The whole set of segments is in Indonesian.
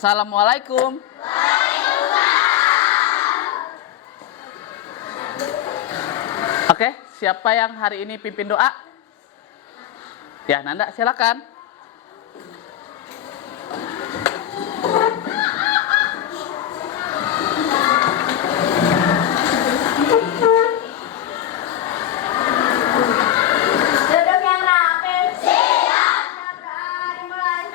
Assalamualaikum. Oke, siapa yang hari ini pimpin doa? Ya, Nanda, silakan. Duduk yang rapi. Siap. Mulai.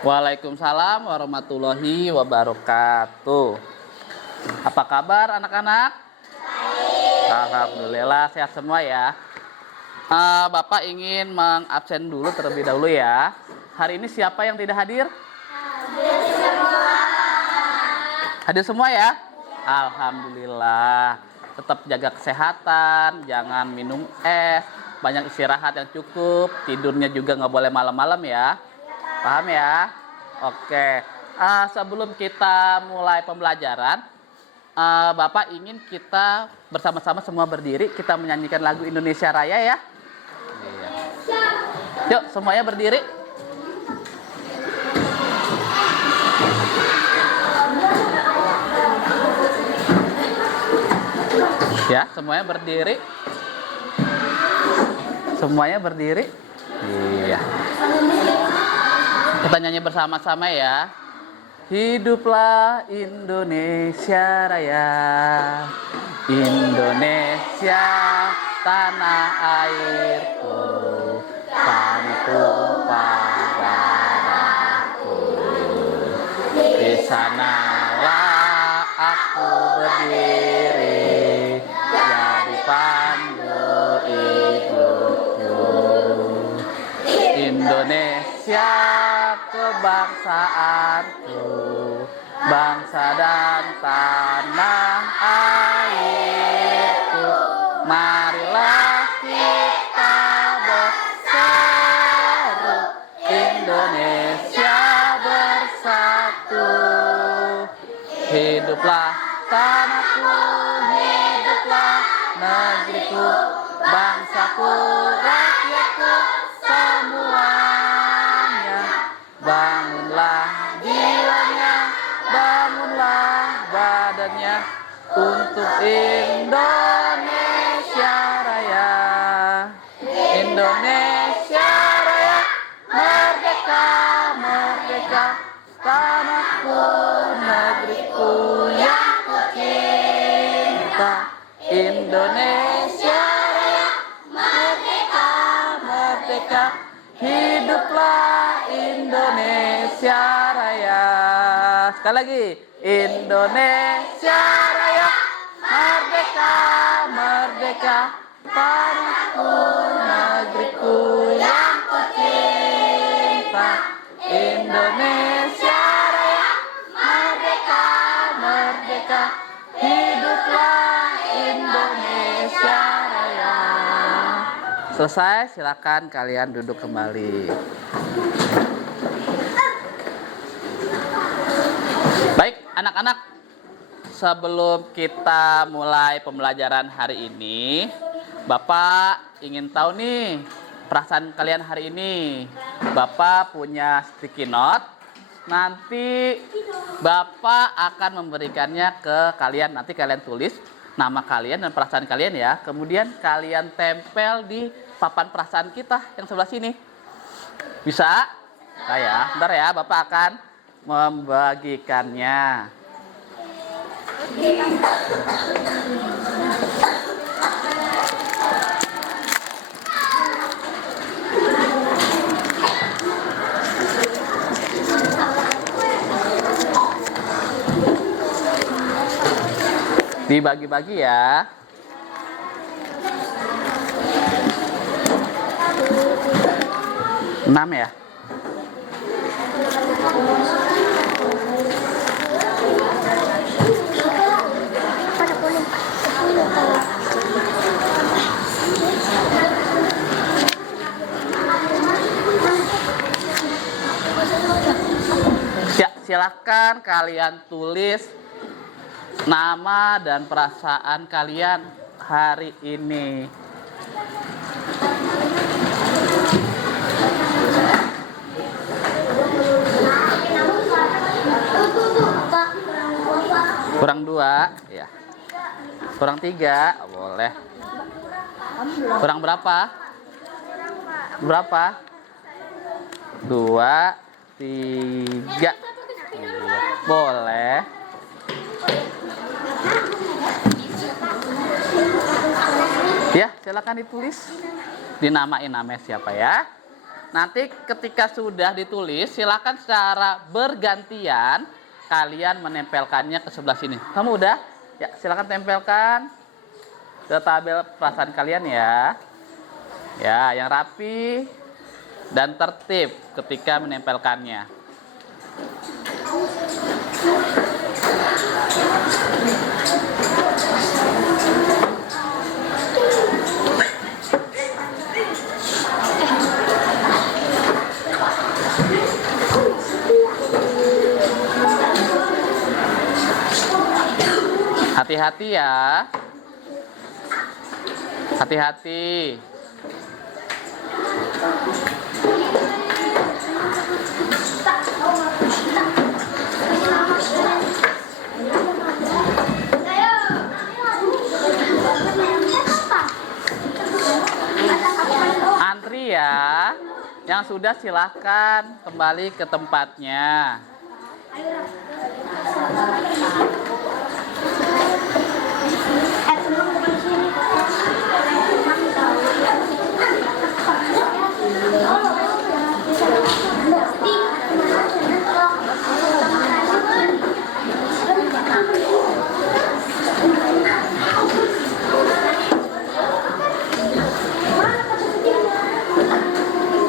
Waalaikumsalam warahmatullahi wabarakatuh. Apa kabar anak-anak? Alhamdulillah sehat semua ya. Bapak ingin mengabsen dulu terlebih dahulu ya. Hari ini siapa yang tidak hadir? Hadir semua ya? Alhamdulillah. Tetap jaga kesehatan, jangan minum es, banyak istirahat yang cukup, tidurnya juga nggak boleh malam-malam ya. Paham ya? Oke. Sebelum kita mulai pembelajaran, Bapak ingin kita bersama-sama semua berdiri, kita menyanyikan lagu Indonesia Raya ya. Iya. Yuk, semuanya berdiri. Ya, semuanya berdiri. Semuanya berdiri. Iya. Kita nyanyi bersama-sama ya. Hiduplah Indonesia Raya, Indonesia tanah airku, kampung padaku. Di sanalah aku berdiri, jadi pandu hidupku. Indonesia kebangsaanku, bangsa dan tanah airku. Marilah kita berseru, Indonesia bersatu. Hiduplah tanahku, hiduplah negeriku, bangsaku, rakyatku, semuanya. Bangunlah jiwanya, bangunlah badannya untuk Indonesia Raya. Indonesia Raya, merdeka, merdeka, tanahku, negeriku yang kucinta. Indonesia Raya, merdeka, merdeka, hiduplah Indonesia Raya. Sekali lagi, Indonesia Raya, merdeka, merdeka, tanahku, negeriku yang kucinta. Indonesia Raya, merdeka, merdeka, hiduplah Indonesia Raya. Selesai, silakan kalian duduk kembali. Baik, anak-anak, sebelum kita mulai pembelajaran hari ini, Bapak ingin tahu nih, perasaan kalian hari ini. Bapak punya sticky note. Nanti Bapak akan memberikannya ke kalian. Nanti kalian tulis nama kalian dan perasaan kalian ya. Kemudian kalian tempel di papan perasaan kita yang sebelah sini. Bisa? Nah ya, bentar ya, Bapak akan membagikannya. Dibagi-bagi ya. Enam ya. Silakan kalian tulis nama dan perasaan kalian hari ini. Kurang 2, ya. Kurang 3, boleh. Kurang berapa? Berapa? 2, 3. Boleh. Ya, silakan ditulis. Dinamain namanya siapa ya. Nanti ketika sudah ditulis, silakan secara bergantian kalian menempelkannya ke sebelah sini. Kamu udah? Ya, silakan tempelkan ke tabel perasaan kalian ya. Ya, yang rapi dan tertib ketika menempelkannya. Hati-hati ya. Hati-hati. Antri ya. Yang sudah silahkan kembali ke tempatnya.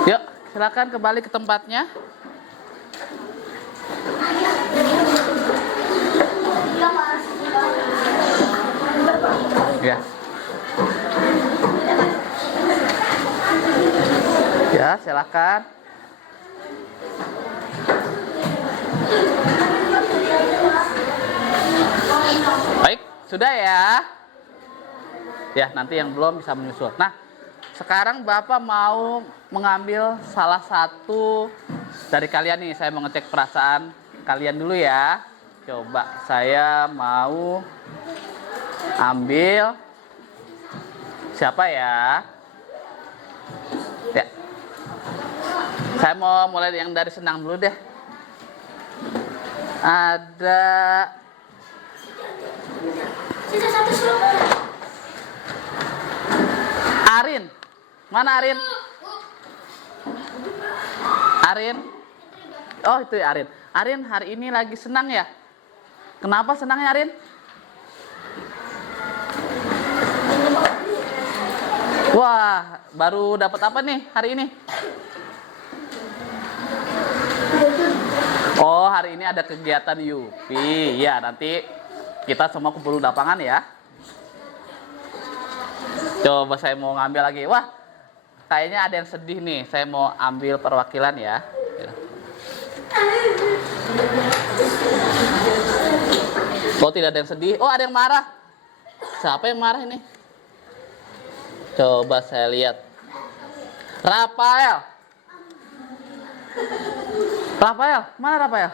Yuk, silakan kembali ke tempatnya. Ya. Ya, silakan. Baik, sudah ya. Ya, nanti yang belum bisa menyusul. Nah, sekarang Bapak mau mengambil salah satu dari kalian nih. Saya mau ngecek perasaan kalian dulu ya. Coba saya mau ambil siapa ya? Ya. Saya mau mulai yang dari senang dulu deh. Ada Arin. Mana Arin? Arin. Oh, itu ya Arin. Arin hari ini lagi senang ya? Kenapa senangnya Arin? Wah, baru dapat apa nih hari ini? Oh, hari ini ada kegiatan Yupi. Ya, nanti kita semua kumpul di lapangan ya. Coba saya mau ngambil lagi. Wah, kayaknya ada yang sedih nih. Saya mau ambil perwakilan ya. Oh, tidak ada yang sedih. Oh, ada yang marah. Siapa yang marah ini? Coba saya lihat. Rafael. Rafael, mana Rafael?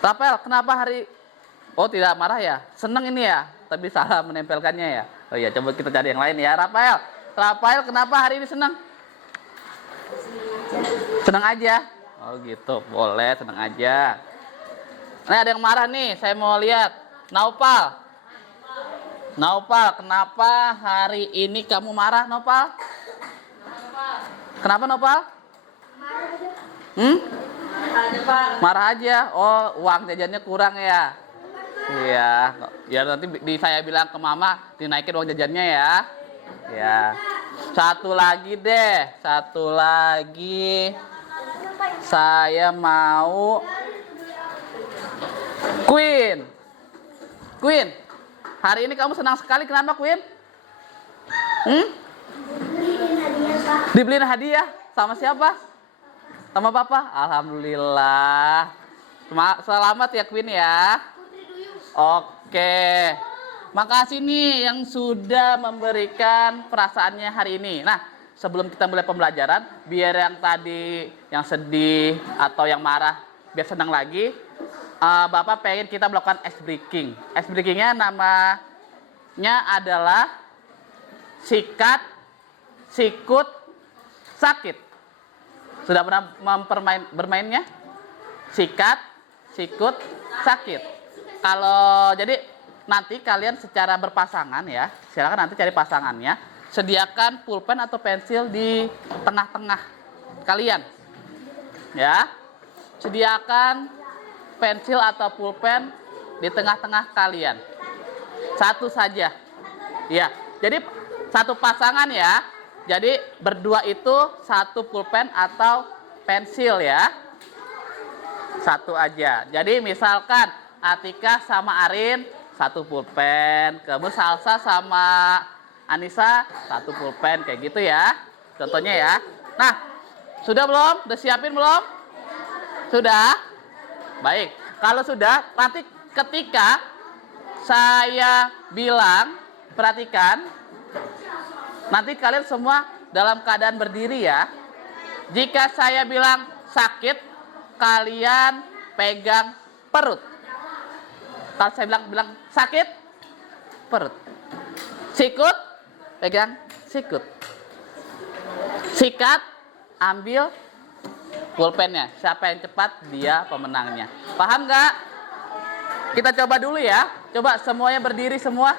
Rafael, kenapa hari... Oh, tidak marah ya? Seneng ini ya? Tapi salah menempelkannya ya? Oh iya, coba kita cari yang lain ya. Rafael, Rafael kenapa hari ini seneng? Seneng aja? Oh gitu, boleh seneng aja. Ini ada yang marah nih, saya mau lihat. Naupal. Naupal, kenapa hari ini kamu marah, Naupal? Kenapa, Naupal? Marah aja. Oh, uang jajannya kurang ya? Iya. Ya nanti saya bilang ke mama, dinaikin uang jajannya ya. Ya. Satu lagi deh. Satu lagi. Saya mau Queen. Queen. Hari ini kamu senang sekali, kenapa Queen? Dibeliin hadiah sama siapa? Sama papa? Alhamdulillah. Selamat ya Queen ya. Oke. Makasih nih yang sudah memberikan perasaannya hari ini. Nah, sebelum kita mulai pembelajaran, biar yang tadi yang sedih atau yang marah biar senang lagi, Bapak pengen kita melakukan ice breaking. Ice breakingnya namanya adalah sikat, sikut, sakit. Sudah pernah bermainnya? Sikat, sikut, sakit. Kalau jadi nanti kalian secara berpasangan ya, silakan nanti cari pasangannya. Sediakan pulpen atau pensil di tengah-tengah kalian. Ya. Sediakan pensil atau pulpen di tengah-tengah kalian. Satu saja. Ya. Jadi satu pasangan ya. Jadi berdua itu satu pulpen atau pensil ya. Satu aja. Jadi misalkan Atika sama Arin satu pulpen, kemudian Salsa sama Anissa satu pulpen, kayak gitu ya. Contohnya ya. Nah, sudah belum? Udah siapin belum? Sudah? Baik. Kalau sudah, nanti ketika saya bilang, perhatikan, nanti kalian semua dalam keadaan berdiri ya. Jika saya bilang sakit, kalian pegang perut. Kalau saya bilang sakit, perut. Sikut, pegang sikut. Sikat, ambil pulpennya. Siapa yang cepat, dia pemenangnya. Paham nggak? Kita coba dulu ya. Coba semuanya berdiri semua.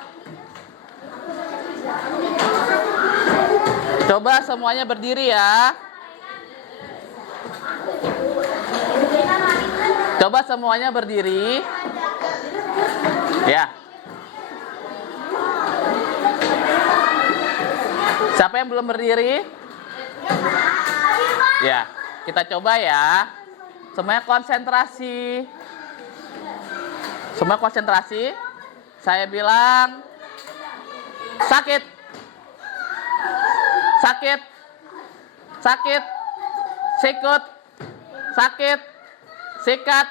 Coba semuanya berdiri ya. Coba semuanya berdiri. Ya. Siapa yang belum berdiri? Ya, kita coba ya. Semuanya konsentrasi. Semua konsentrasi. Saya bilang sakit. Sakit. Sakit. Sikut. Sakit. Sikat.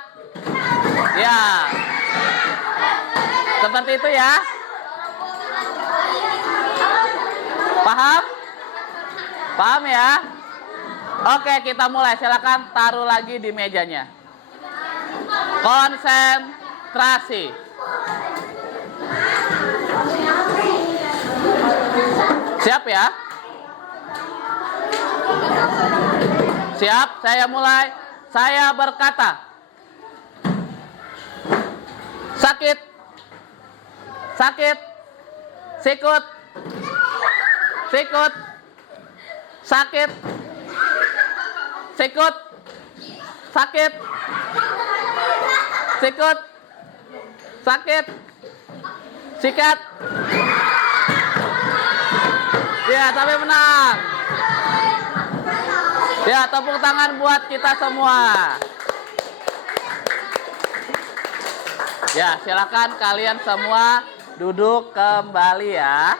Ya. Seperti itu ya. Paham? Paham ya? Oke, kita mulai. Silakan taruh lagi di mejanya. Konsentrasi. Siap ya? Siap, saya mulai. Saya berkata, sakit, sakit, sikut, sikut, sakit, sikut, sakit, sikut, sakit, sikat. Ya, sampai menang. Ya, tepuk tangan buat kita semua. Ya, silakan kalian semua duduk kembali ya.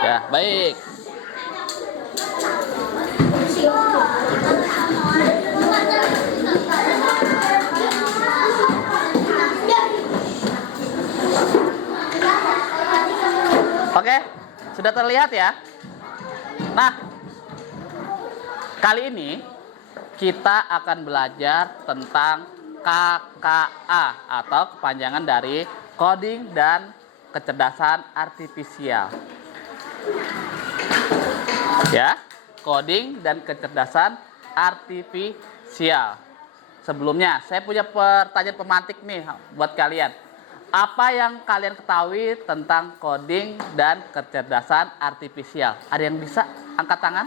Ya, baik. Oke, sudah terlihat ya? Nah, kali ini kita akan belajar tentang KKA atau kepanjangan dari coding dan kecerdasan artifisial. Ya, coding dan kecerdasan artifisial. Sebelumnya, saya punya pertanyaan pemantik nih buat kalian. Apa yang kalian ketahui tentang coding dan kecerdasan artifisial? Ada yang bisa angkat tangan?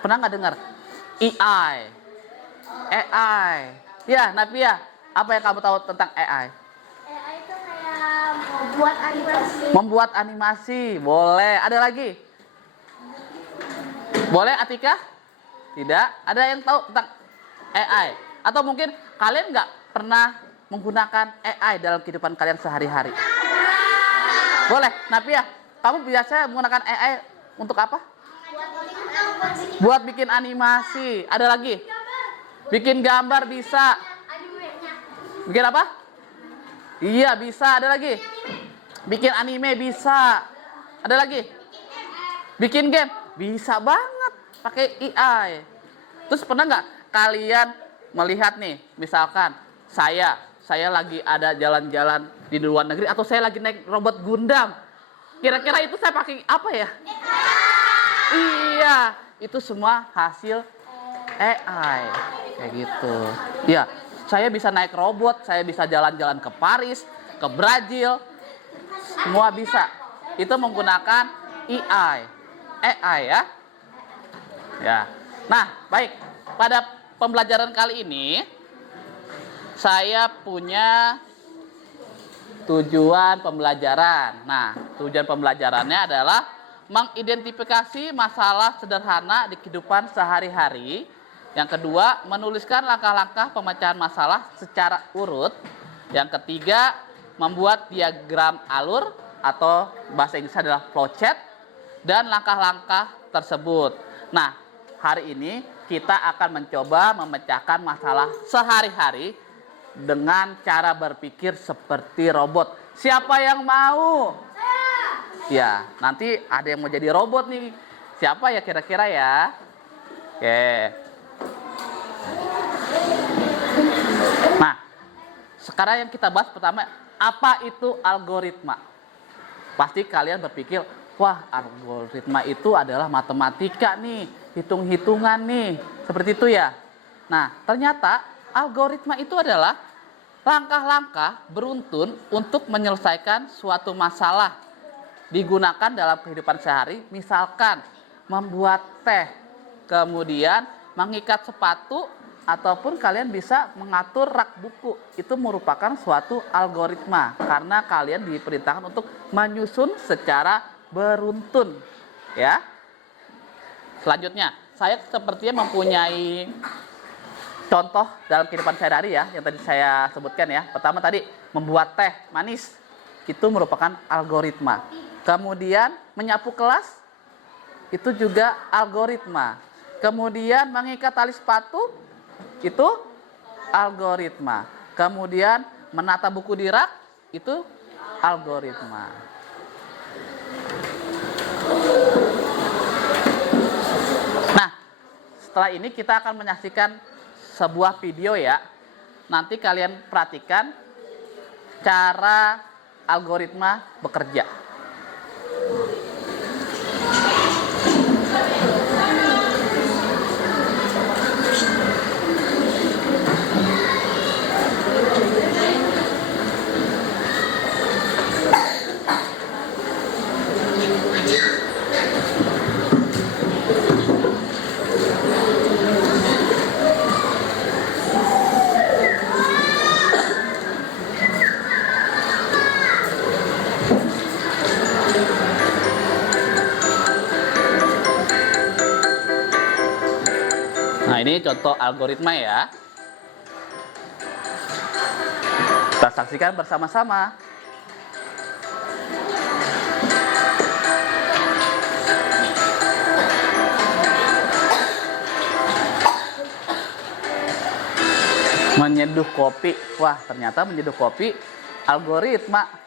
Pernah nggak dengar? AI. AI. Ya, Navia, apa yang kamu tahu tentang AI? AI itu kayak membuat animasi. Membuat animasi, boleh. Ada lagi? Boleh, Atika? Tidak? Ada yang tahu tentang AI? Atau mungkin kalian nggak pernah menggunakan AI dalam kehidupan kalian sehari-hari? Boleh, Navia, kamu biasa menggunakan AI untuk apa? Buat bikin animasi. Ada lagi? Bikin gambar bisa. Bikin apa? Iya, bisa. Ada lagi? Bikin anime bisa. Ada lagi? Bikin game bisa banget pakai AI. Terus pernah nggak kalian melihat nih, misalkan saya lagi ada jalan-jalan di luar negeri atau saya lagi naik robot Gundam. Kira-kira itu saya pakai apa ya? Iya, itu semua hasil AI. Kayak gitu. Iya, saya bisa naik robot, saya bisa jalan-jalan ke Paris, ke Brazil. Semua bisa. Itu menggunakan AI. AI ya. Ya. Nah, baik. Pada pembelajaran kali ini saya punya tujuan pembelajaran. Nah, tujuan pembelajarannya adalah mengidentifikasi masalah sederhana di kehidupan sehari-hari. Yang kedua, menuliskan langkah-langkah pemecahan masalah secara urut. Yang ketiga, membuat diagram alur atau bahasa Inggris adalah flowchart dan langkah-langkah tersebut. Nah, hari ini kita akan mencoba memecahkan masalah sehari-hari dengan cara berpikir seperti robot. Siapa yang mau? Ya, nanti ada yang mau jadi robot nih. Siapa ya kira-kira ya? Oke. Nah, sekarang yang kita bahas pertama, apa itu algoritma? Pasti kalian berpikir, wah, algoritma itu adalah matematika nih, hitung-hitungan nih, seperti itu ya. Nah, ternyata algoritma itu adalah langkah-langkah beruntun untuk menyelesaikan suatu masalah. Digunakan dalam kehidupan sehari, misalkan membuat teh, kemudian mengikat sepatu, ataupun kalian bisa mengatur rak buku. Itu merupakan suatu algoritma karena kalian diperintahkan untuk menyusun secara beruntun, ya. Selanjutnya, saya sepertinya mempunyai contoh dalam kehidupan sehari-hari ya, yang tadi saya sebutkan ya. Pertama tadi, membuat teh manis, itu merupakan algoritma. Kemudian menyapu kelas, itu juga algoritma. Kemudian mengikat tali sepatu, itu algoritma. Kemudian menata buku di rak, itu algoritma. Nah, setelah ini kita akan menyaksikan sebuah video ya. Nanti kalian perhatikan cara algoritma bekerja. Nah, ini contoh algoritma ya. Kita saksikan bersama-sama. Menyeduh kopi. Wah, ternyata menyeduh kopi algoritma.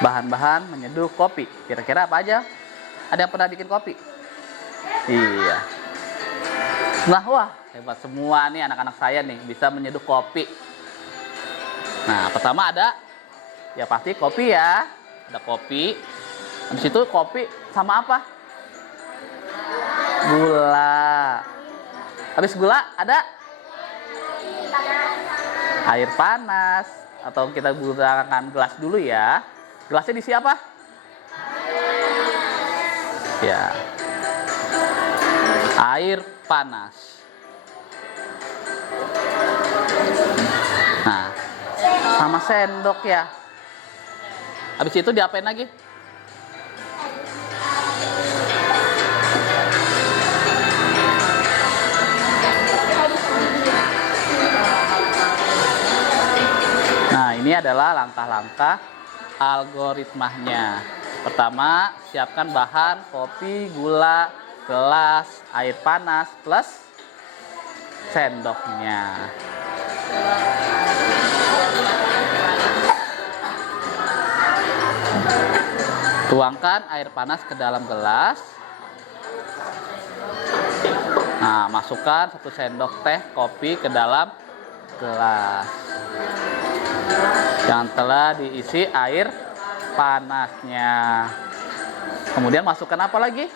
Bahan-bahan menyeduh kopi. Kira-kira apa aja? Ada yang pernah bikin kopi? Iya. Nah, wah, hebat semua nih anak-anak saya nih bisa menyeduh kopi. Nah, pertama ada ya pasti kopi ya. Ada kopi. Habis itu kopi sama apa? Gula. Habis gula ada air panas. Atau kita gunakan gelas dulu ya. Gelasnya diisi apa? Ya. Air panas. Nah, sama sendok ya. Habis itu diapain lagi? Nah, ini adalah langkah-langkah algoritmanya. Pertama, siapkan bahan kopi, gula, gelas, air panas, plus sendoknya. Tuangkan air panas ke dalam gelas. Nah, masukkan 1 sendok teh kopi ke dalam gelas yang telah diisi air panasnya. Kemudian masukkan apa lagi?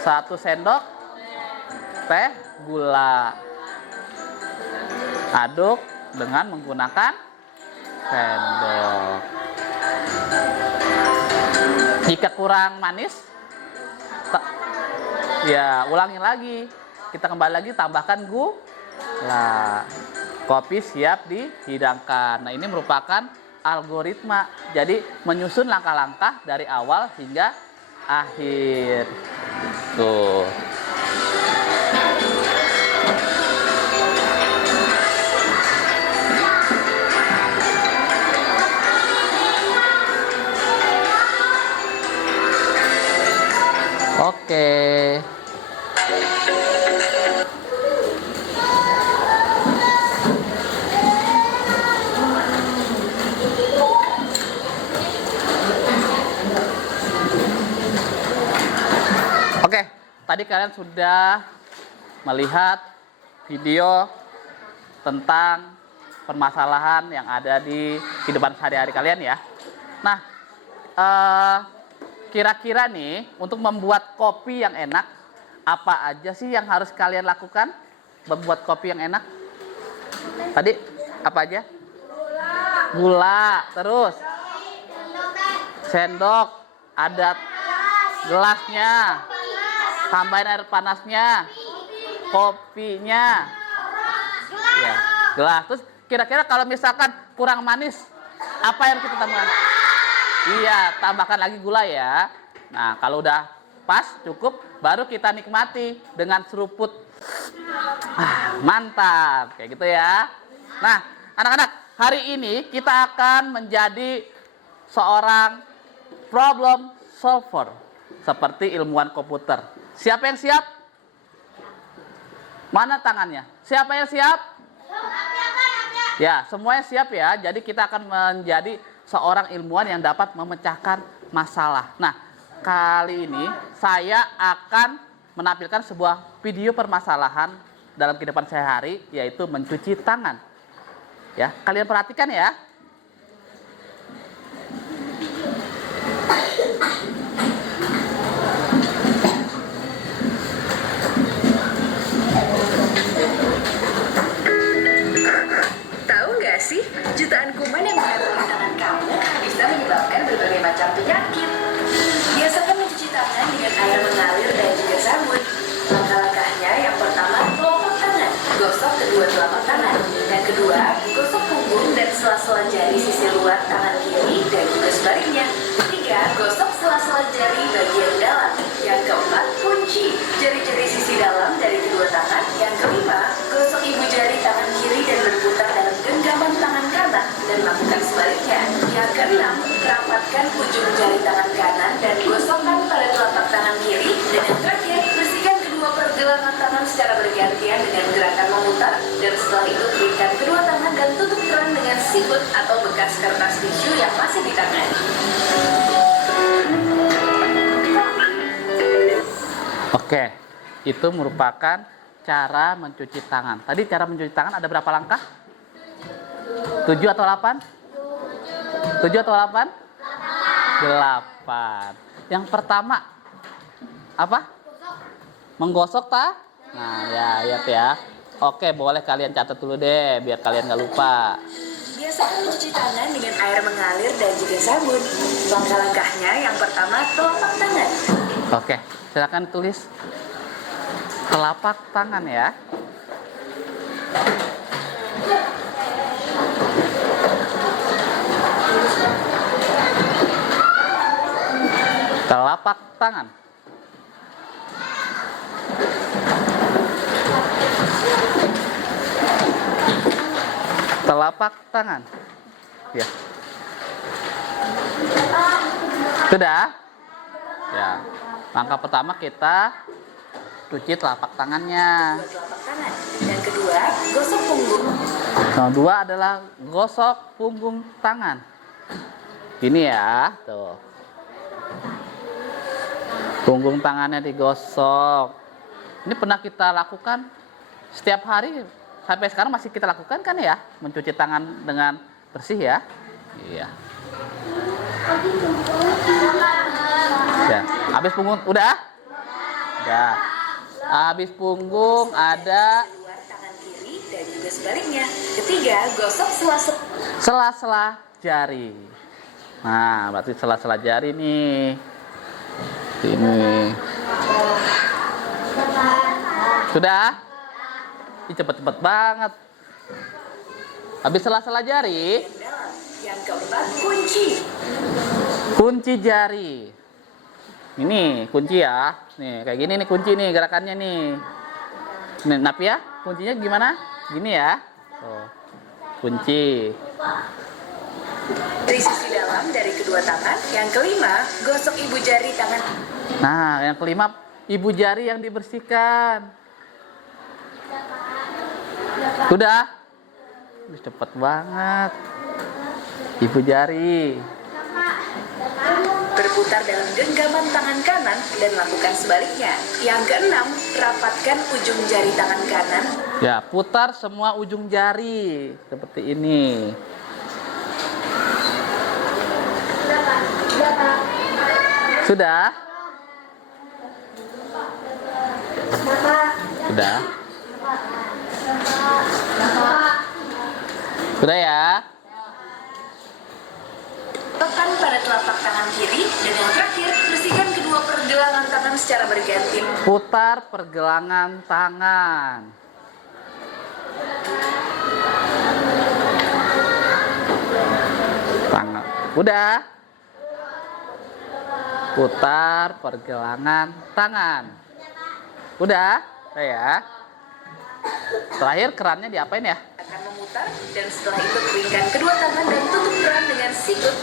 1 sendok teh gula. Aduk dengan menggunakan sendok. Jika kurang manis, ya ulangi lagi. Kita kembali lagi tambahkan gula. Kopi siap dihidangkan. Nah, ini merupakan algoritma. Jadi menyusun langkah-langkah dari awal hingga akhir. Tuh. Oke. Oke, tadi kalian sudah melihat video tentang permasalahan yang ada di kehidupan sehari-hari kalian ya. Nah, kira-kira nih untuk membuat kopi yang enak, apa aja sih yang harus kalian lakukan membuat kopi yang enak? Tadi apa aja? Gula, terus sendok, ada gelasnya, tambahin air panasnya, kopinya, ya, gelas. Terus kira-kira kalau misalkan kurang manis, apa yang kita tambahkan? Iya, tambahkan lagi gula ya. Nah, kalau udah pas, cukup, baru kita nikmati dengan seruput. Mantap, kayak gitu ya. Nah, anak-anak, hari ini kita akan menjadi seorang problem solver seperti ilmuwan komputer. Siapa yang siap? Mana tangannya? Siapa yang siap? Ya, semuanya siap ya. Jadi kita akan menjadi seorang ilmuwan yang dapat memecahkan masalah. Nah, kali ini saya akan menampilkan sebuah video permasalahan dalam kehidupan sehari-hari, yaitu mencuci tangan. Ya, kalian perhatikan ya. Tahu nggak sih, jutaan kuman yang menempel di tangan kamu bisa menyebabkan berbagai macam penyakit. Biasakan mencuci tangan dengan air mengalir dan juga sabun. Langkah-langkahnya yang pertama, kelopak tangan. Gosok kedua telapak tangan. Yang kedua, gosok punggung dan sela-sela jari sisi luar tangan kiri dan juga sebaliknya. Ketiga, gosok sela-sela jari bagian dalam. Yang keempat, kunci jari-jari sisi dalam dari kedua tangan. Yang kelima, gosok ibu jari tangan kiri dan berputar dalam genggaman tangan kanan dan lakukan sebaliknya. Yang keenam, rapatkan ujung jari tangan kanan dan gosokkan pada telapak tangan kiri. Dan yang terakhir, bersihkan kedua pergelangan tangan secara bergantian dengan gerakan memutar. Dan setelah itu, keringkan kedua tangan dan tutup keran dengan siput atau bekas kertas tisu yang masih di tangan. Oke, itu merupakan cara mencuci tangan. Tadi cara mencuci tangan ada berapa langkah? 7 atau 8? 7 atau 8? 8. Yang pertama apa? Menggosok ta? Nah, ya, lihat ya. Oke, boleh kalian catat dulu deh biar kalian nggak lupa. Biasakan mencuci tangan dengan air mengalir dan juga sabun. Langkah-langkahnya yang pertama telapak tangan. Oke, silakan tulis telapak tangan ya. Telapak tangan. Telapak tangan. Ya. Sudah? Ya. Langkah pertama kita cuci telapak tangannya. Dua telapak tangan. Dan kedua, gosok punggung. Yang kedua adalah gosok punggung tangan. Ini ya, tuh. Punggung tangannya digosok. Ini pernah kita lakukan setiap hari sampai sekarang masih kita lakukan kan ya, mencuci tangan dengan bersih ya. Iya. Ya, habis punggung udah? Udah. Habis punggung ada Luar tangan kiri dan juga sebaliknya. Ketiga, gosok sela-sela jari. Nah, berarti sela-sela jari nih. Ini. Sudah? Ini cepet-cepet banget. Habis sela-sela jari, dalam. Yang keempat, kunci. kunci jari. Ini kunci ya. Nih, kayak gini nih kunci nih gerakannya nih. Nih, Napia, kuncinya gimana? Gini ya. Tuh. Kunci. Dari sisi dalam dari kedua tangan. Yang kelima, gosok ibu jari tangan. Nah, yang kelima, ibu jari yang dibersihkan. Sudah? Cepet banget. Ibu jari. Berputar dalam genggaman tangan kanan dan lakukan sebaliknya. Yang keenam, rapatkan ujung jari tangan kanan. Ya, putar semua ujung jari. Seperti ini. Sudah? Sudah? Sudah ya? Tekan pada telapak tangan kiri dan yang terakhir, bersihkan kedua pergelangan tangan secara berganti. Putar pergelangan tangan. Tangan. Udah? Putar pergelangan tangan. Udah? Udah ya? Terakhir kerannya diapain ya? Akan memutar dan setelah itu keringkan kedua tangan dan tutup keran dengan sikut.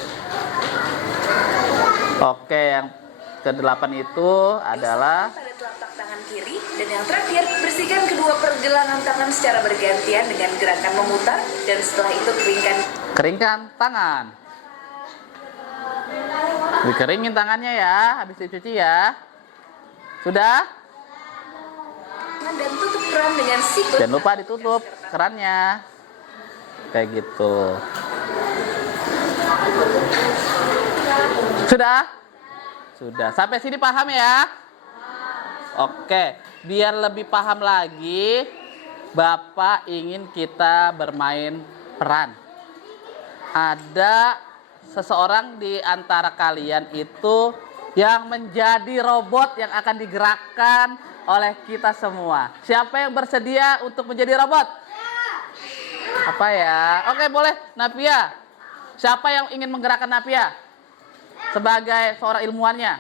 Oke, yang ke-8 itu adalah Pada telapak tangan kiri dan yang terakhir, bersihkan kedua pergelangan tangan secara bergantian dengan gerakan memutar dan setelah itu keringkan tangan. Dikeringin tangannya ya, habis dicuci ya. Sudah? dan tutup keran dengan sikut. Jangan lupa ditutup kerannya. Kayak gitu. Sudah? Sudah. Sampai sini paham ya? Oke. Biar lebih paham lagi, Bapak ingin kita bermain peran. Ada seseorang di antara kalian itu yang menjadi robot yang akan digerakkan oleh kita semua. Siapa yang bersedia untuk menjadi robot? Apa ya? Oke, boleh. Napia. Siapa yang ingin menggerakkan Napia sebagai seorang ilmuwannya?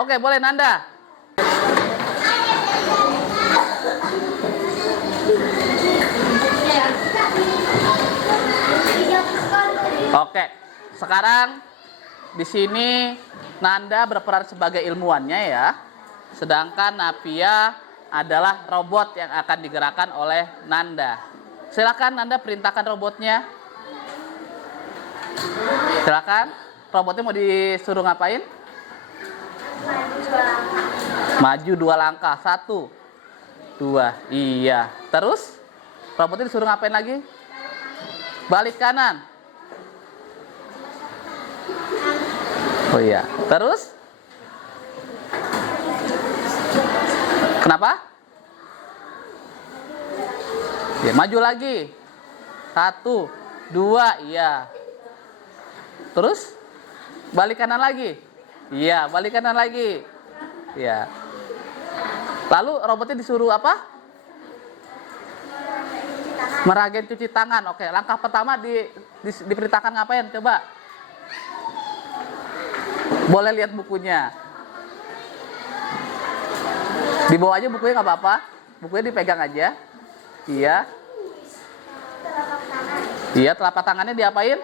Oke, boleh Nanda. Oke, sekarang di sini Nanda berperan sebagai ilmuwannya ya. Sedangkan Napia adalah robot yang akan digerakkan oleh Nanda. Silakan Nanda perintahkan robotnya. Silakan. Robotnya mau disuruh ngapain? Maju 2 langkah. 1, 2. Iya. Terus robotnya disuruh ngapain lagi? Balik kanan. Oh iya. Terus? Kenapa? Ya, maju lagi. 1, 2. Iya. Terus? Balik kanan lagi. Iya, balik kanan lagi. Iya. Lalu robotnya disuruh apa? Meragain cuci tangan. Oke, langkah pertama diperintahkan ngapain? Coba. Boleh lihat bukunya. Dibawa aja bukunya nggak apa-apa. Bukunya dipegang aja. Iya. Iya, telapak tangannya diapain?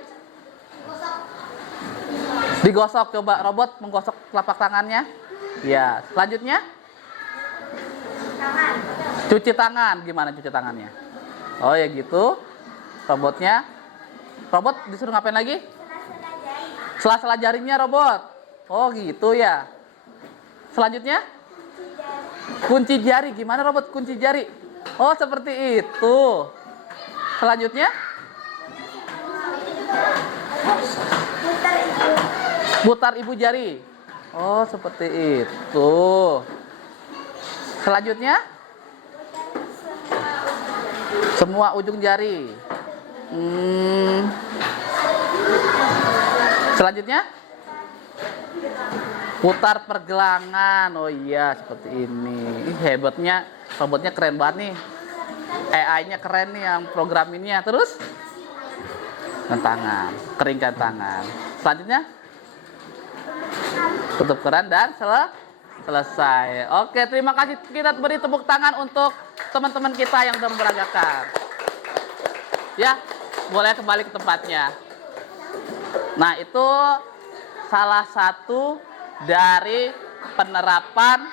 Digosok. Coba robot menggosok telapak tangannya. Iya. Selanjutnya? Cuci tangan. Gimana cuci tangannya? Oh ya gitu. Robotnya. Robot disuruh ngapain lagi? Sela-sela jarinya robot. Oh gitu ya. Selanjutnya? Kunci jari. Gimana robot kunci jari? Oh seperti itu. Selanjutnya? Putar ibu jari. Oh seperti itu. Selanjutnya? Semua ujung jari. Selanjutnya? Putar pergelangan. Oh iya, seperti ini. Ih, hebatnya, robotnya keren banget nih. AI-nya keren nih yang programinnya. Terus? Tangan, keringkan tangan. Selanjutnya? Tutup keran dan selesai. Oke, terima kasih. Kita beri tepuk tangan untuk teman-teman kita yang sudah memperagakan. Ya, boleh kembali ke tempatnya. Nah, itu salah satu dari penerapan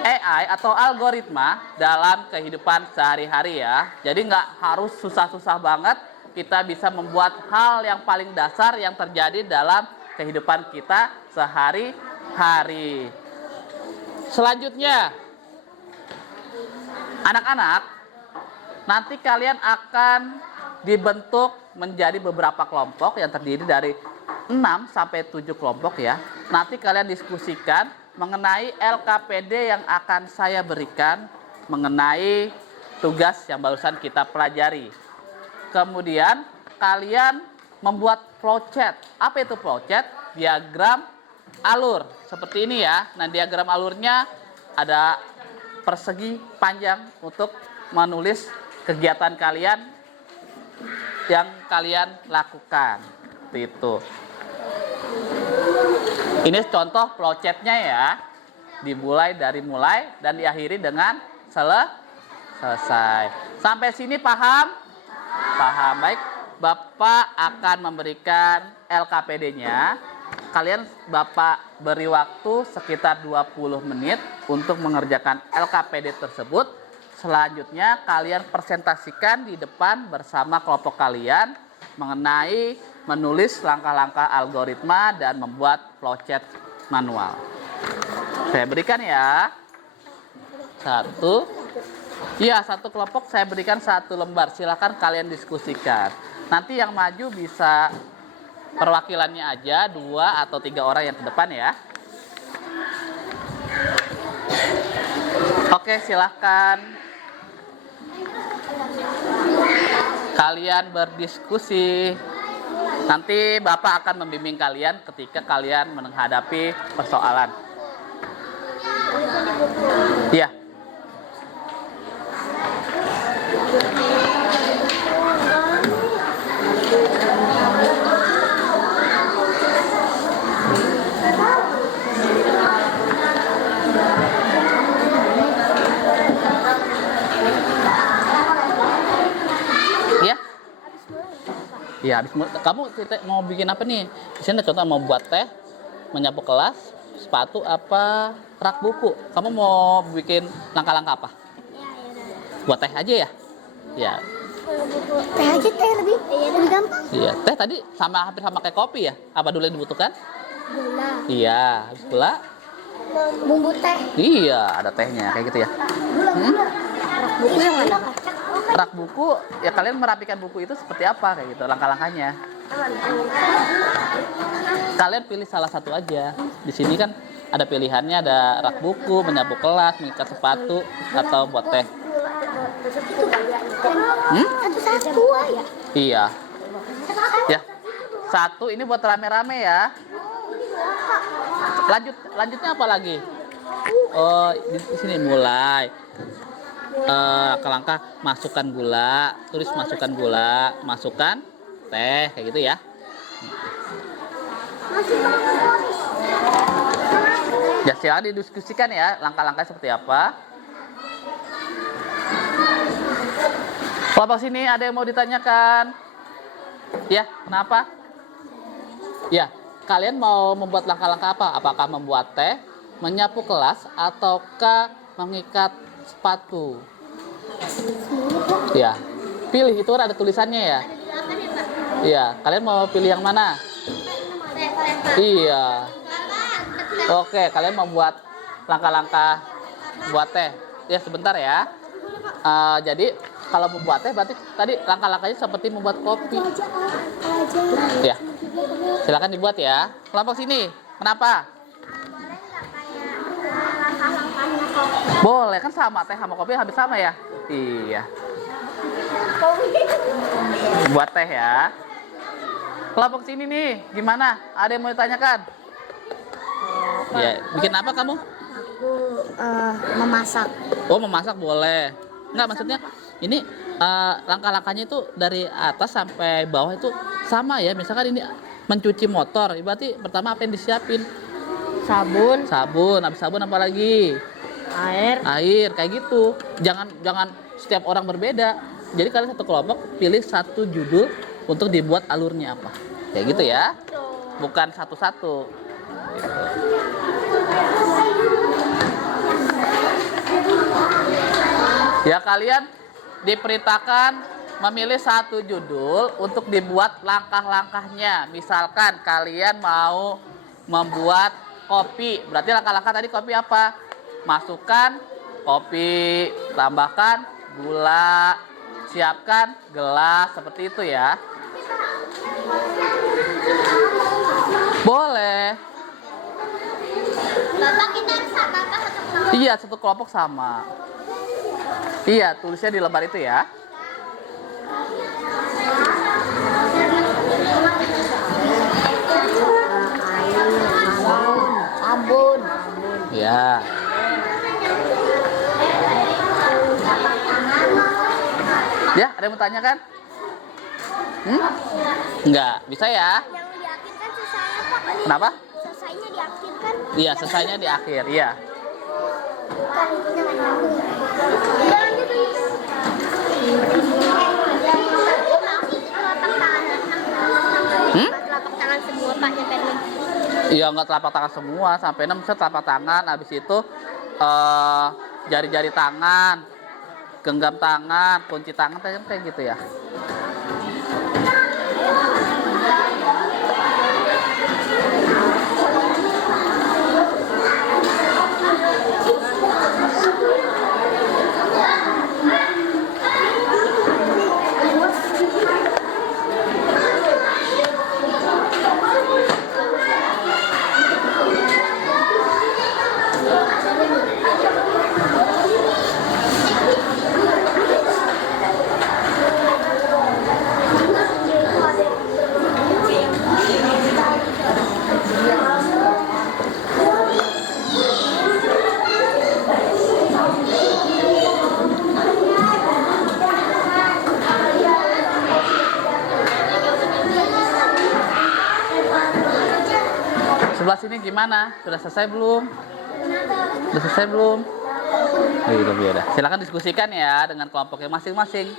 AI atau algoritma dalam kehidupan sehari-hari ya. Jadi nggak harus susah-susah banget. Kita bisa membuat hal yang paling dasar yang terjadi dalam kehidupan kita sehari-hari. Selanjutnya, anak-anak, nanti kalian akan dibentuk menjadi beberapa kelompok yang terdiri dari 6 sampai 7 kelompok ya. Nanti kalian diskusikan mengenai LKPD yang akan saya berikan mengenai tugas yang barusan kita pelajari. Kemudian kalian membuat flowchart. Apa itu flowchart? Diagram alur. Seperti ini ya. Nah, diagram alurnya ada persegi panjang untuk menulis kegiatan kalian yang kalian lakukan. Seperti itu. Ini contoh flowchartnya ya. Dimulai dari mulai dan diakhiri dengan selesai. Sampai sini paham? Paham. Baik, Bapak akan memberikan LKPD-nya. Kalian Bapak beri waktu sekitar 20 menit untuk mengerjakan LKPD tersebut. Selanjutnya kalian presentasikan di depan bersama kelompok kalian mengenai menulis langkah-langkah algoritma dan membuat flowchart manual. Saya berikan ya. Satu kelompok saya berikan 1 lembar. Silakan kalian diskusikan. Nanti yang maju bisa perwakilannya aja 2 atau 3 orang yang ke depan ya. Oke, silakan kalian berdiskusi. Nanti Bapak akan membimbing kalian ketika kalian menghadapi persoalan. Ya. Ya, habis kamu mau bikin apa nih? Di sini contoh mau buat teh, menyapu kelas, sepatu apa rak buku. Kamu mau bikin langkah-langkah apa? Buat teh aja ya? Ya. Teh aja teh lebih gampang. Iya, teh tadi hampir sama kayak kopi ya? Apa dulu yang dibutuhkan? Gula. Iya, habis gula Bumbu teh. Iya, ada tehnya kayak gitu ya. Buku yang mana? Rak buku, ya kalian merapikan buku itu seperti apa kayak gitu, langkah-langkahnya. Kalian pilih salah satu aja. Di sini kan ada pilihannya, ada rak buku, menyapu kelas, mengikat sepatu, atau buat teh. Satu ya. Iya. Ya. Satu ini buat rame-rame ya. Lanjutnya apa lagi? Oh, di sini mulai. Langkah masukkan gula, tulis masukkan gula, masukkan teh kayak gitu ya. Ya, silakan didiskusikan ya, langkah-langkah seperti apa. Kelompok sini ada yang mau ditanyakan? Ya, kenapa? Ya, kalian mau membuat langkah-langkah apa? Apakah membuat teh, menyapu kelas, ataukah mengikat sepatu? Ya, pilih, itu kan ada tulisannya ya. Iya, kalian mau pilih yang mana? Iya. Oke, kalian membuat langkah-langkah buat teh. Ya, sebentar ya. Jadi kalau membuat teh berarti tadi langkah-langkahnya seperti membuat kopi. Ya, silakan dibuat ya. Kelompok sini, kenapa? Boleh, kan sama teh sama kopi hampir sama ya. Iya. Buat teh ya. Kelompok sini nih, gimana? Ada yang mau ditanyakan? Ya, bikin apa kamu? Aku memasak. Oh, memasak boleh. Enggak, maksudnya ini langkah-langkahnya itu dari atas sampai bawah itu sama ya. Misalkan ini mencuci motor, berarti pertama apa yang disiapin? Sabun. Sabun, habis sabun apa lagi? Air, kayak gitu. Jangan setiap orang berbeda. Jadi kalian satu kelompok pilih satu judul untuk dibuat alurnya apa. Kayak gitu ya. Bukan satu-satu. Gitu. Ya, kalian diperintahkan memilih satu judul untuk dibuat langkah-langkahnya. Misalkan kalian mau membuat kopi, berarti langkah-langkah tadi kopi apa? Masukkan kopi, tambahkan gula, siapkan gelas, seperti itu ya. Boleh. Bapak kita harus Bapak satu kelompok. Iya, satu kelompok sama. Iya, tulisnya di lembar itu ya. Sabun. Ya. Ya, ada yang mau tanya kan? Enggak, bisa ya. Yang diakhir kan selesainya Pak. Kenapa? Selesainya di akhir kan? Iya, selesainya di akhir, iya. Bukan itunya nggak nyambung. Udah lanjut lagi. Telapak tangan semua Pak nyamperin. Iya, enggak telapak tangan semua, sampai 6 set telapak tangan, habis itu jari-jari tangan, genggam tangan, kunci tangan kayak gitu ya. Sebelah sini gimana? Sudah selesai belum? Sudah selesai belum? Oh, iya, udah. Silakan diskusikan ya dengan kelompoknya masing-masing.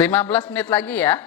Lima 15 menit lagi ya.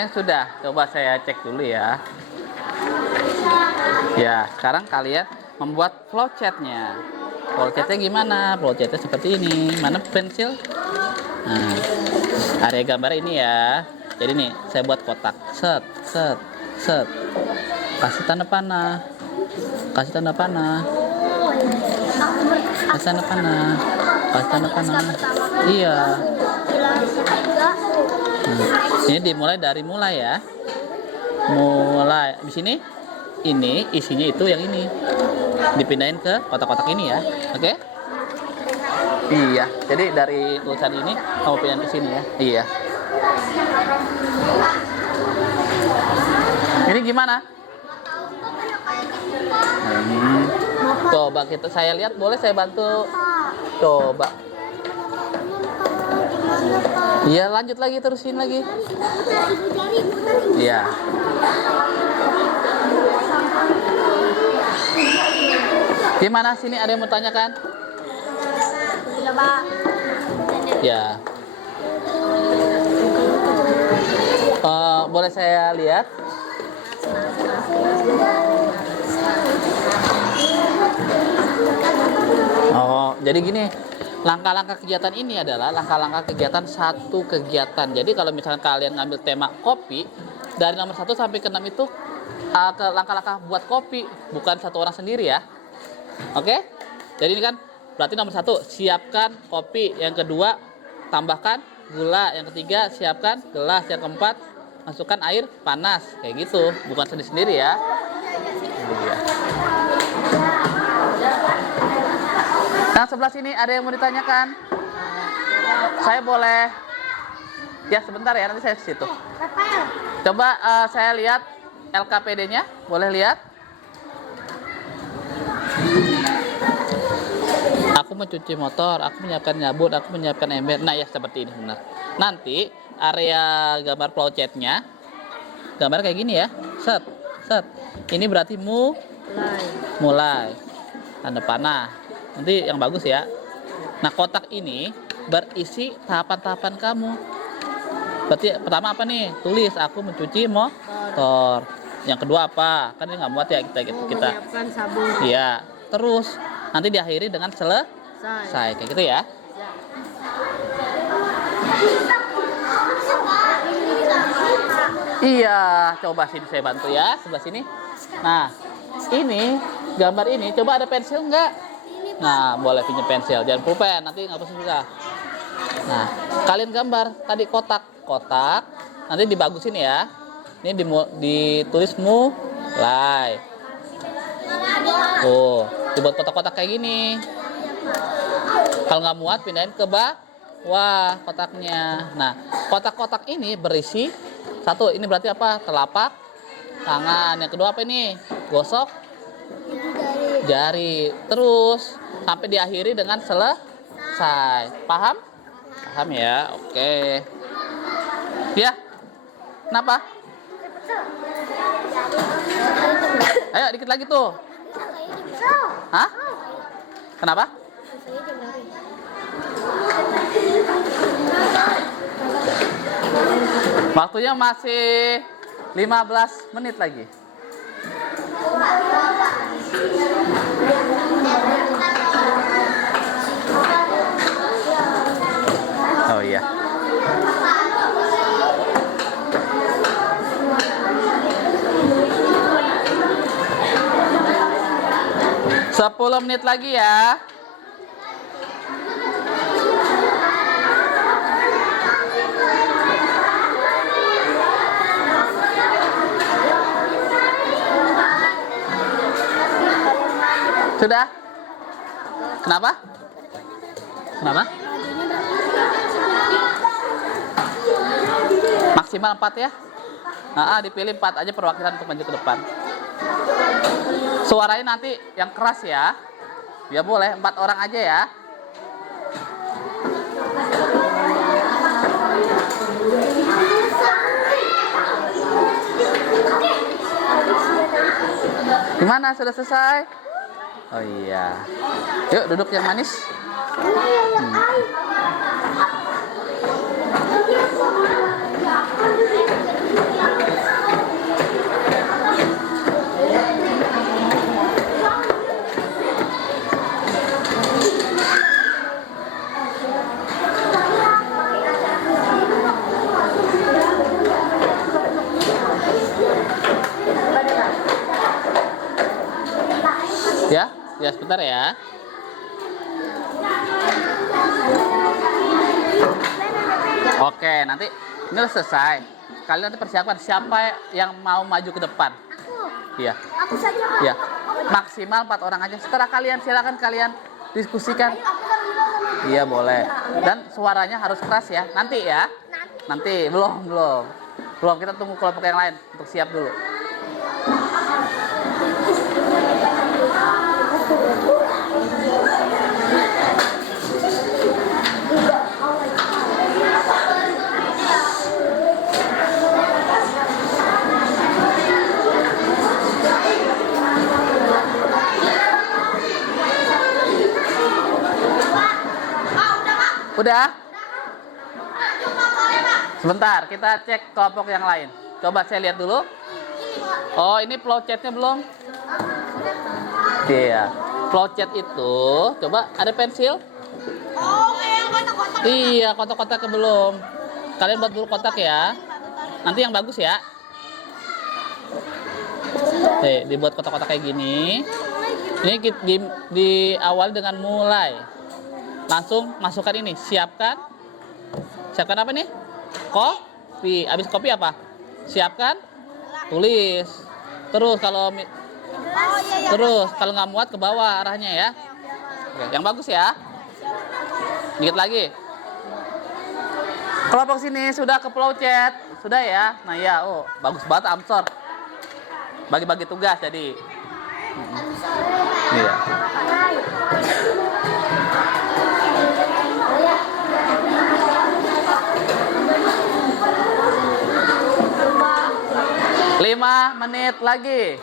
Gambarnya sudah. Coba saya cek dulu ya. Ya, sekarang kalian membuat flowchartnya. Flowchartnya gimana? Flowchartnya seperti ini. Mana pensil? Nah, area gambar ini ya. Jadi nih, saya buat kotak. Set, set, set. Kasih tanda panah. Kasih tanda panah. Kasih tanda panah. Kasih tanda panah. Iya. Ini dimulai dari mulai ya. Mulai di sini. Ini isinya itu yang ini. Dipindahin ke kotak-kotak ini ya. Oke? Iya. Jadi dari tulisan ini kamu pindahin ke sini ya. Iya. Ini gimana? Coba saya lihat, boleh saya bantu? Coba. Iya, lanjut lagi, terusin lagi. Iya. Gimana, sini ada yang mau tanyakan? Ya. Boleh saya lihat? Oh, jadi gini, langkah-langkah kegiatan ini adalah langkah-langkah kegiatan satu kegiatan. Jadi kalau misalnya kalian ngambil tema kopi, dari nomor 1 sampai ke 6 itu ke langkah-langkah buat kopi, bukan satu orang sendiri ya. Oke? Jadi ini kan berarti nomor 1, siapkan kopi. Yang kedua, tambahkan gula. Yang ketiga, siapkan gelas. Yang keempat, masukkan air panas. Kayak gitu, bukan sendiri-sendiri ya. Nah, sebelah sini ada yang mau ditanyakan? Saya boleh? Ya, sebentar ya, nanti saya ke situ. Coba saya lihat LKPD-nya, boleh lihat? Aku mencuci motor, aku menyiapkan nyabut, aku menyiapkan ember. Nah ya, seperti ini benar. Nanti area gambar flowchart-nya, gambar kayak gini ya. Set, set. Ini berarti mulai. Tanda panah. Nanti yang bagus ya. Nah, kotak ini berisi tahapan-tahapan kamu. Berarti pertama apa nih? Tulis aku mencuci motor. Yang kedua apa? Kan ini nggak muat ya kita. Menyiapkan sabun. Iya. Terus nanti diakhiri dengan selesai. Kayak gitu ya. Iya, coba sini saya bantu ya, sebelah sini. Nah, ini gambar ini coba ada pensil nggak? Nah, boleh pinjam pensil, jangan pulpen, nanti nggak susah. Nah, kalian gambar tadi kotak, nanti dibagusin ya. Ini ditulis mulai. Oh, dibuat kotak-kotak kayak gini. Kalau nggak muat, pindahin ke bawah kotaknya. Nah, kotak-kotak ini berisi satu. Ini berarti apa? Telapak tangan. Yang kedua apa ini? Gosok jari. Terus sampai diakhiri dengan selesai. Paham? Paham ya? Oke. Ya. Kenapa? Ayo dikit lagi tuh. Hah? Kenapa? Waktunya masih 15 menit lagi. Oh iya. Sepuluh menit lagi ya. Sudah? Kenapa? Kenapa? Maksimal 4 ya? Dipilih 4 aja perwakilan untuk maju ke depan. Suaranya nanti yang keras ya. Ya boleh, 4 orang aja ya. Gimana, sudah selesai? Oh iya. Yuk duduk yang manis. ya. Oke, nanti ini udah selesai. Kalian nanti persiapkan siapa yang mau maju ke depan. Aku. Iya. Aku saja, Pak. Iya. Maksimal 4 orang aja. Setelah kalian silakan kalian diskusikan. Aku kan bilang sama Iya, boleh. Dan suaranya harus keras ya. Nanti ya. Nanti belum. Belum, kita tunggu kelompok yang lain untuk siap dulu. Udah? Sebentar, kita cek kelompok yang lain. Coba saya lihat dulu. Oh, ini flowchart-nya belum? Iya. Flowchart itu, coba ada pensil? Oh, kayak kotak-kotak. Iya, kotak-kotaknya belum. Kalian buat dulu kotak ya. Nanti yang bagus ya. Dibuat kotak-kotak kayak gini. Ini di awal dengan mulai. Langsung masukkan ini, siapkan. Siapkan apa nih? Kopi. Habis kopi apa? Siapkan, tulis. Terus kalau nggak muat ke bawah arahnya ya. Oke, yang bagus ya. Dikit lagi. Kelompok sini sudah ke flowchart, sudah ya. Nah ya, oh bagus banget Amsor. Bagi-bagi tugas jadi. Iya. 5 menit lagi.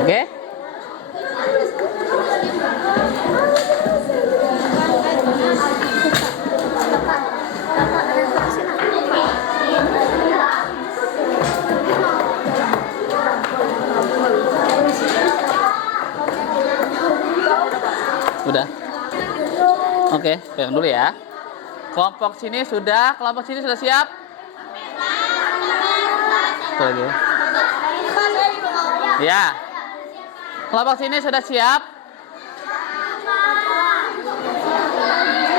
Oke? Udah. Oke, pegang dulu ya. Kelompok sini sudah siap? Satu lagi ya. Ya. Kelompok sini sudah siap?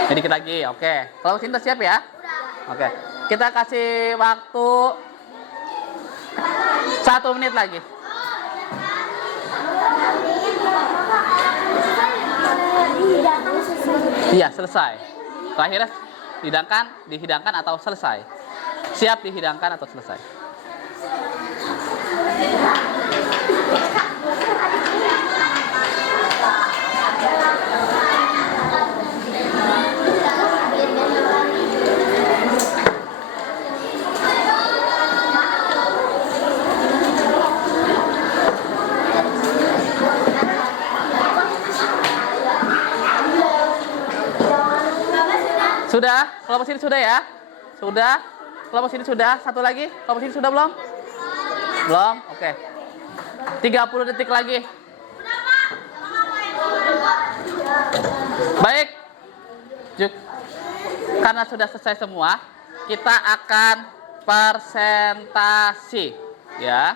Jadi dikit lagi, oke. Kelompok sini sudah siap ya? Oke. Kita kasih waktu 1 menit lagi. Iya, selesai. Terakhirnya dihidangkan atau selesai. Siap dihidangkan atau selesai. Sudah? Kelompok sini sudah ya? Sudah? Kelompok sini sudah? Satu lagi? Kelompok sini sudah belum? Belum? Oke. 30 detik lagi. Baik. Karena sudah selesai semua, kita akan presentasi, ya.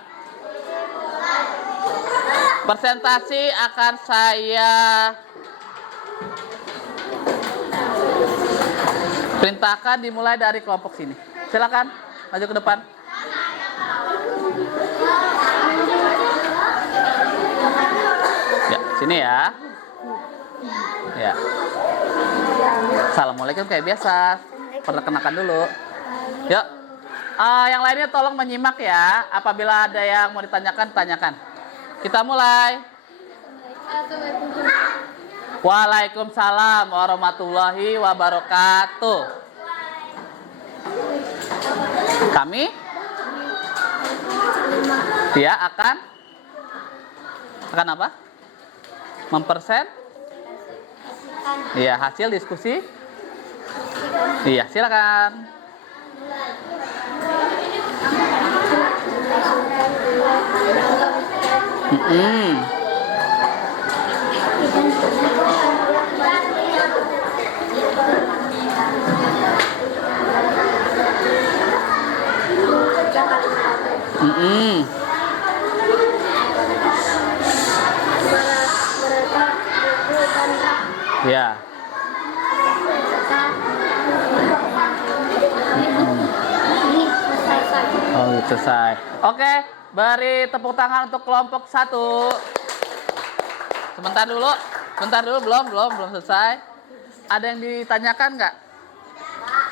Presentasi akan saya perintahkan dimulai dari kelompok sini. Silakan maju ke depan. Sini ya. Ya. Assalamualaikum kayak biasa. Perkenalkan dulu. Yuk. Yang lainnya tolong menyimak ya. Apabila ada yang mau ditanyakan, tanyakan. Kita mulai. Waalaikumsalam warahmatullahi wabarakatuh. Kami dia akan apa? Mempersen? Iya, hasil diskusi. Iya, silakan. Ya. Oh, selesai. Oke, beri tepuk tangan untuk kelompok 1. Sebentar dulu, belum selesai. Ada yang ditanyakan nggak?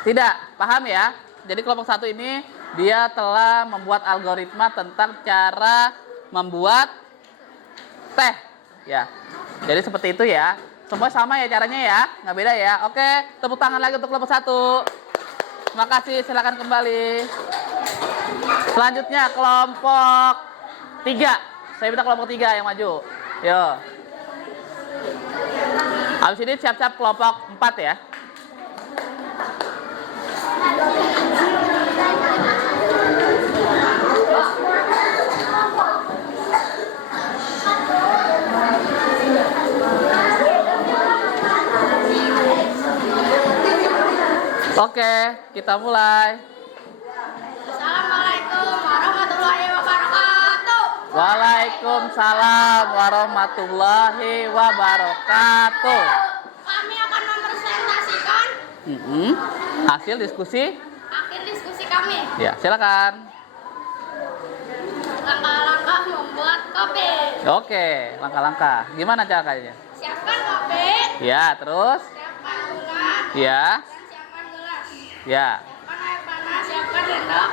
Tidak, paham ya? Jadi kelompok 1 ini dia telah membuat algoritma tentang cara membuat teh, ya. Jadi seperti itu ya. Semua sama ya caranya ya, nggak beda ya. Oke, tepuk tangan lagi untuk kelompok 1. Terima kasih, silakan kembali. Selanjutnya kelompok 3. Saya minta kelompok 3 yang maju. Yo. Habis ini siap-siap kelompok 4 ya. Oke, kita mulai. Assalamualaikum warahmatullahi wabarakatuh. Waalaikumsalam warahmatullahi wabarakatuh. Kami akan mempresentasikan Hasil diskusi. akhir diskusi kami. Ya, silakan. Langkah-langkah membuat kopi. Oke, langkah-langkah. Gimana caranya? Siapkan kopi. Ya, terus? Siapkan gula. Ya, Dan siapkan gelas. ya. Siapkan air panas. Siapkan sendok.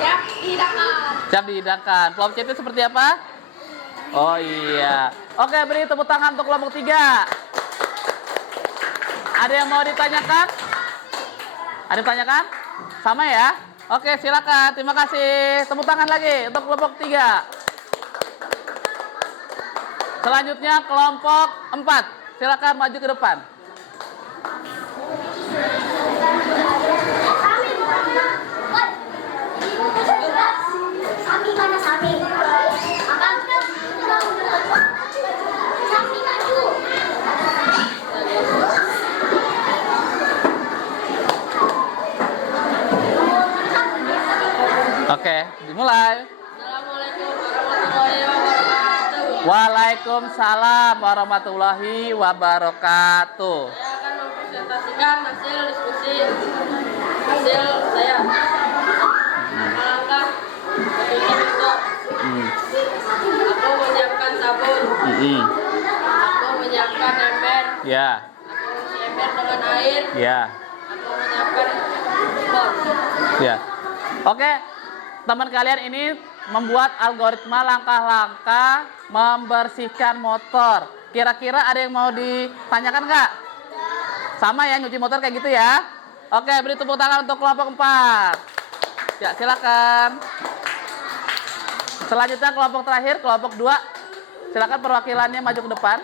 Siap dihidangkan. Siap dihidangkan. Kelompok C itu seperti apa? Oh iya. Oke, beri tepuk tangan untuk kelompok 3. Ada yang mau ditanyakan? Ada yang ditanyakan? Sama ya? Oke, silakan. Terima kasih. Tepuk tangan lagi untuk kelompok 3. Selanjutnya kelompok 4. Silakan maju ke depan. Sami mana Sami? Sami maju. Oke, dimulai. Assalamualaikum warahmatullahi wabarakatuh. Waalaikumsalam warahmatullahi wabarakatuh. Saya akan mempresentasikan hasil diskusi hasil saya. Langkah untuk aku menyiapkan sabun, aku menyiapkan ember, Ya, aku mengisi ember dengan air, ya, aku menyiapkan pot. ya. Oke, teman kalian ini membuat algoritma langkah-langkah membersihkan motor. Kira-kira ada yang mau ditanyakan nggak? Sama ya, nyuci motor kayak gitu ya. Oke, beri tepuk tangan untuk kelompok 4. Ya, silakan. Selanjutnya kelompok terakhir, kelompok 2. Silakan perwakilannya maju ke depan.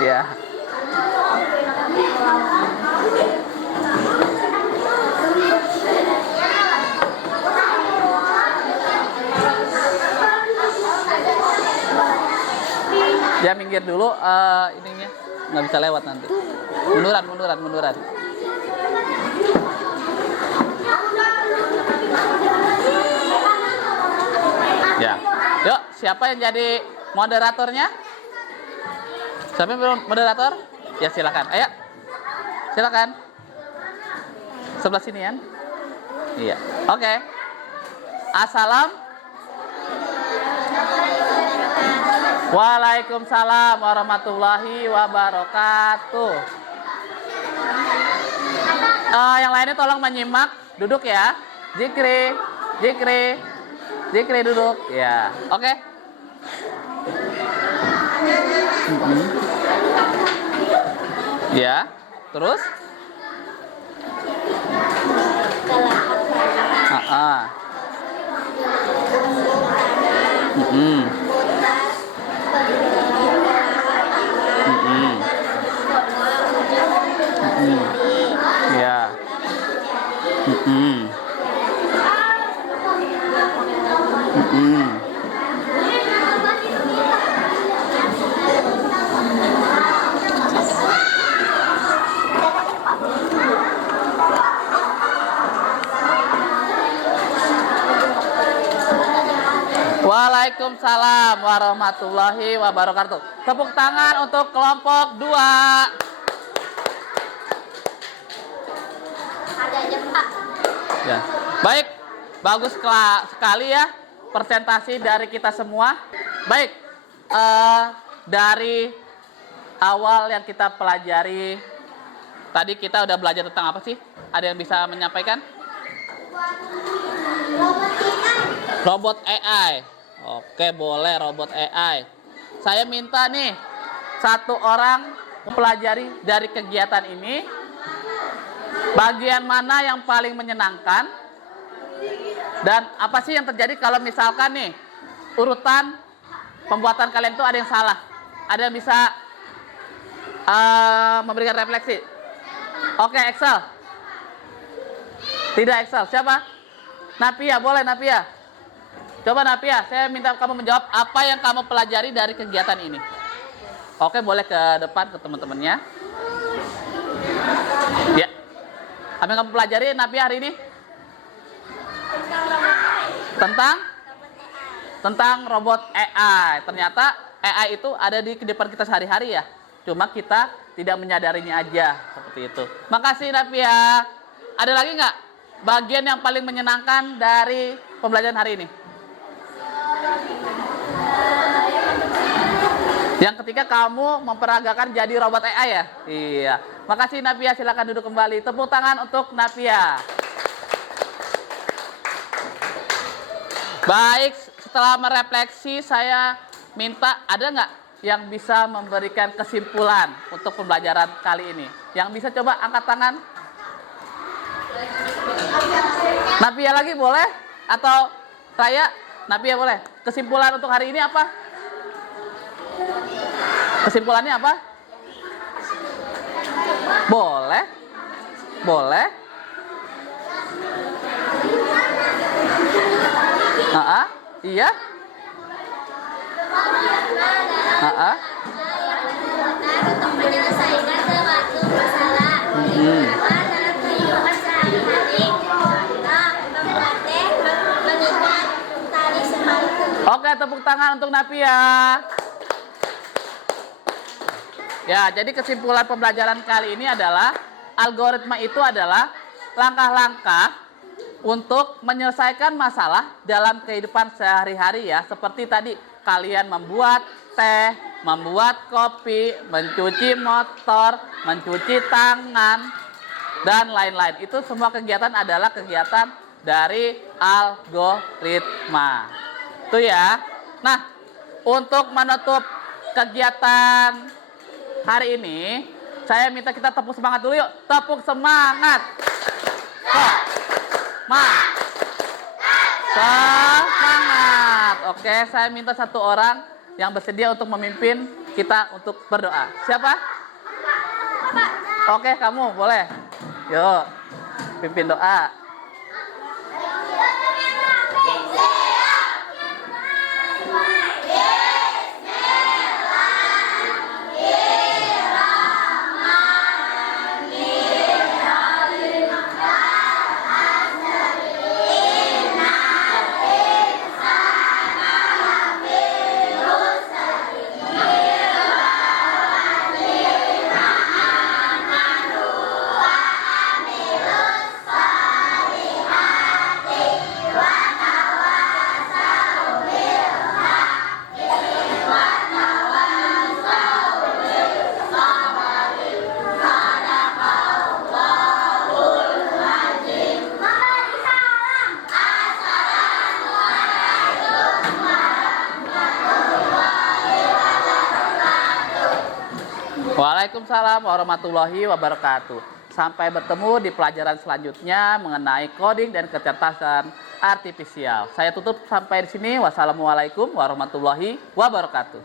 Ya. Ya, minggir dulu ininya. Nggak bisa lewat nanti. Munduran. Ya. Yuk, siapa yang jadi moderatornya? Siapa yang moderator? Ya, silakan. Ayo. Silakan. Sebelah sini ya. Iya. Oke. Waalaikumsalam warahmatullahi wabarakatuh. Yang lainnya tolong menyimak, duduk ya. Zikri, zikri, zikri duduk. Ya, oke. Ya, terus? Ya. Waalaikumsalam warahmatullahi wabarakatuh. Tepuk tangan untuk kelompok 2. Ya. Baik, bagus sekali ya presentasi dari kita semua. Baik, dari awal yang kita pelajari tadi kita udah belajar tentang apa sih? Ada yang bisa menyampaikan? Robot AI. Oke, boleh robot AI. Saya minta nih satu orang mempelajari dari kegiatan ini bagian mana yang paling menyenangkan dan apa sih yang terjadi kalau misalkan nih urutan pembuatan kalian itu ada yang salah. Ada yang bisa memberikan refleksi. Oke, Excel. Tidak Excel. Siapa? Napia, boleh Napia. Coba Napia, saya minta kamu menjawab apa yang kamu pelajari dari kegiatan ini. Oke, boleh ke depan ke teman-temannya. Ya. Apa yang kamu pelajari Napia hari ini? Tentang robot AI. Ternyata AI itu ada di kehidupan kita sehari-hari ya. Cuma kita tidak menyadarinya aja seperti itu. Makasih Napia. Ada lagi nggak bagian yang paling menyenangkan dari pembelajaran hari ini? Yang ketika kamu memperagakan jadi robot AI ya? Iya. Makasih Napia, silakan duduk kembali. Tepuk tangan untuk Napia. Baik, setelah merefleksi saya minta ada nggak yang bisa memberikan kesimpulan untuk pembelajaran kali ini? Yang bisa coba angkat tangan? Napia lagi boleh? Atau saya? Napia boleh. Kesimpulan untuk hari ini apa? Kesimpulannya apa? Boleh? Boleh? Iya? Untuk menyelesaikan suatu masalah dalam kehidupan sehari-hari, berlatih mengikat tali sepatu. Oke, tepuk tangan untuk Napia. Ya, jadi kesimpulan pembelajaran kali ini adalah algoritma itu adalah langkah-langkah untuk menyelesaikan masalah dalam kehidupan sehari-hari ya. Seperti tadi kalian membuat teh, membuat kopi, mencuci motor, mencuci tangan, dan lain-lain. Itu semua kegiatan adalah kegiatan dari algoritma. Itu ya. Nah, untuk menutup kegiatan hari ini, saya minta kita tepuk semangat dulu yuk. Tepuk semangat. Semangat. Oke, saya minta satu orang yang bersedia untuk memimpin kita untuk berdoa. Siapa? Oke, kamu boleh. Yuk, pimpin doa. Waalaikumsalam warahmatullahi wabarakatuh. Sampai bertemu di pelajaran selanjutnya mengenai coding dan kecerdasan artifisial. Saya tutup sampai di sini. Wassalamualaikum warahmatullahi wabarakatuh.